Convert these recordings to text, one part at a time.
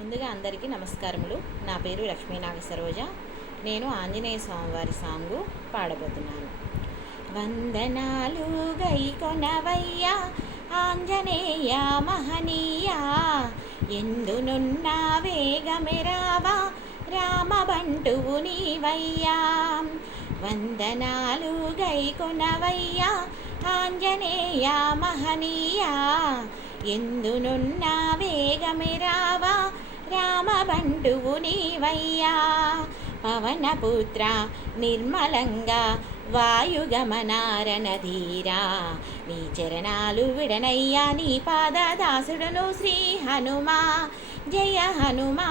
ముందుగా అందరికీ నమస్కారములు. నా పేరు లక్ష్మీనాగ సరోజ. నేను ఆంజనేయ స్వామివారి సాంగు పాడబోతున్నాను. వందనాలు గైకొనవయ్యా ఆంజనేయ మహనీయ, ఎందునున్న వేగమెరావా రామబంటువు నీవయ్యా. వందనాలు గైకొనవయ్యా ఆంజనేయ మహనీయ, ఎందునున్న వేగమెరావా రామబంటువు నీవయ్యా. పవనపుత్ర నిర్మలంగా వాయుగమనారణధీరా, నీ చరణాలు విడనయ్యా నీ పాదదాసుడను శ్రీ హనుమా. జయ హనుమా.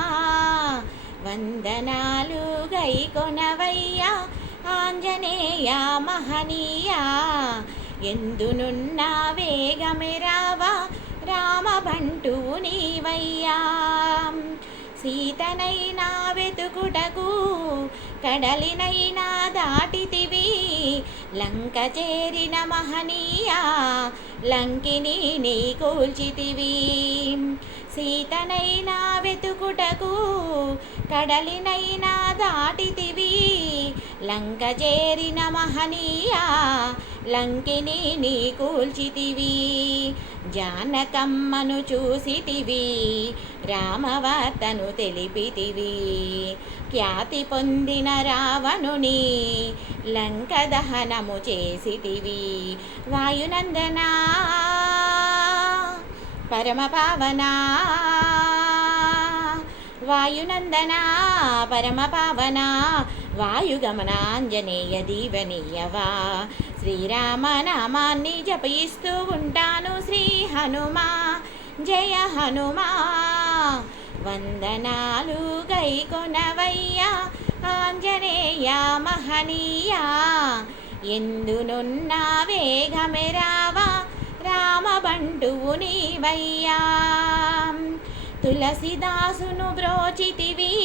వందనాలు గైకొనవయ్యా ఆంజనేయ మహనీయ, ఎందునున్న వేగమెరావా రామబంటువు నీవయ్యా. సీతనైనా వెతుకుటకు కడలినైనా దాటితివి, లంక చేరిన మహనీయ లంకిని నీ కూల్చితివి. సీతనైనా వెతుకుటకు కడలినైనా దాటితివి, లంక చేరిన మహనీయ లంకిని నీ కూల్చితివి. జానకమ్మను చూసితివి, రామవార్తను తెలిపితివి, ఖ్యాతి పొందిన రావణుని లంక దహనము చేసితివి. వాయునందనా పరమ పావనా, వాయునందనా పరమ పావనా, వాయుగమనాంజనేయ దీవనీయవా. శ్రీరామ నామాన్ని జపిస్తూ ఉంటాను శ్రీ హనుమా. జయ హనుమా. వందనాలు గైకొనవయ్యా ఆంజనేయ మహనీయ, ఎందునున్న వేగమెరావా రామబంటువు నీవయ్యా. తులసిదాసును బ్రోచితివి,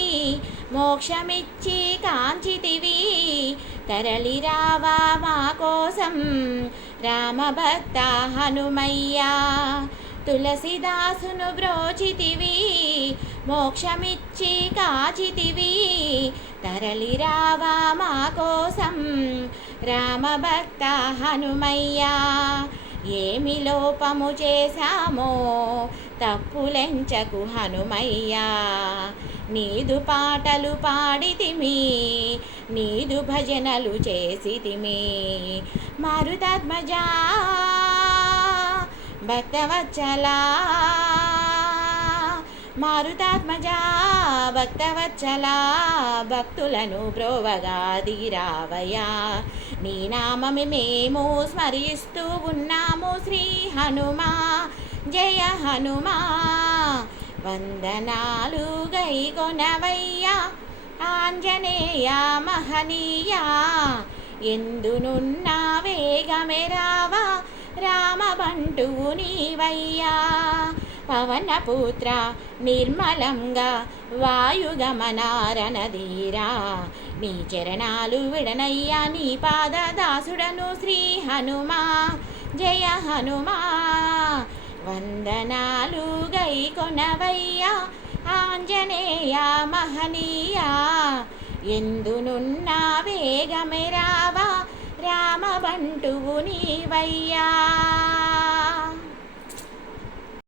మోక్షమిచ్చి కాంచితివి, తరలిరావా మా కోసం రామభక్త హనుమయ్యా. తులసిదాసును బ్రోచితివి, మోక్షమిచ్చి కాచితివి, తరలిరావా మా కోసం రామభక్త హనుమయ్యా. ఏమి లోపము చేశామో తప్పులెంచకు హనుమయ్యా, నీదు పాటలు పాడితిమి, నీదు భజనలు చేసితిమి. మారుతాత్మజా భక్తవత్సలా, మారుతాత్మజా భక్తవత్సలా, భక్తులను బ్రోవగా దిగిరావయ్యా. నీ నామమి మేము స్మరిస్తూ ఉన్నాము శ్రీ హనుమా. జయ హనుమా. వందనాలు గైకొనవయ్యా ఆంజనేయ మహనీయ, ఎందునున్న వేగమెరావా రామబంటువు నీవయ్యా. పవనపుత్ర నిర్మలంగా వాయుగమనారణధీరా, నీ చరణాలు విడనయ్యా నీ పాదదాసుడను శ్రీ హనుమా. జయ హనుమా. వందనాలు గైకొనవయ్యా ఆంజనేయ మహనీయ, ఎందునున్న వేగమెరావా రామబంటువు నీవయ్యా.